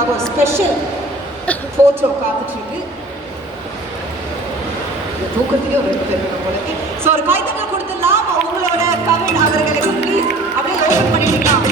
உங்களுக்காக ஒரு special photo காத்துட்ருக்கு. தூக்கத்திலே ஒரு போலக்கு. ஸோ ஒரு கைத்தட்டல் கொடுத்துடலாம். உங்களோட கவின் அவர்களுக்கு ப்ளீஸ் அப்படியே ஓப்பன் பண்ணிக்கலாம்.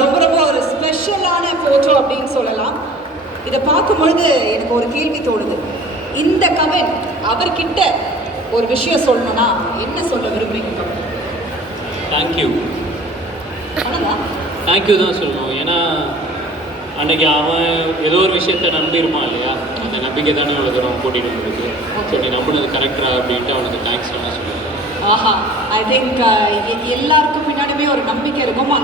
ரொம்ப ரொம்ப ஒரு ஸ்பெஷலான ஃபோட்டோ அப்படின்னு சொல்லலாம். இதை பார்க்கும்பொழுது எனக்கு ஒரு கேள்வி தோணுது. இந்த கவின் அவர்கிட்ட ஒரு விஷயம் சொல்லணும்னா என்ன சொல்ல விரும்புறீங்க கவின்? தேங்க்யூ. தேங்க்யூ தான் சொல்லணும். ஏன்னா அன்றைக்கி அவன் ஏதோ ஒரு விஷயத்த நம்பியிருப்பான் இல்லையா, அந்த நம்பிக்கை தானே இவ்வளோ தூரம் கூட்டிகிட்டு வந்திருக்கு. ஸோ நீ நம்பினது கரெக்டா அப்படின்ட்டு அவனுக்கு தேங்க்ஸ் தான் சொல்லுவேன். ஆஹா, ஐ திங்க் எல்லாருக்கும் பின்னாடியுமே ஒரு நம்பிக்கை இருக்கும். அந்த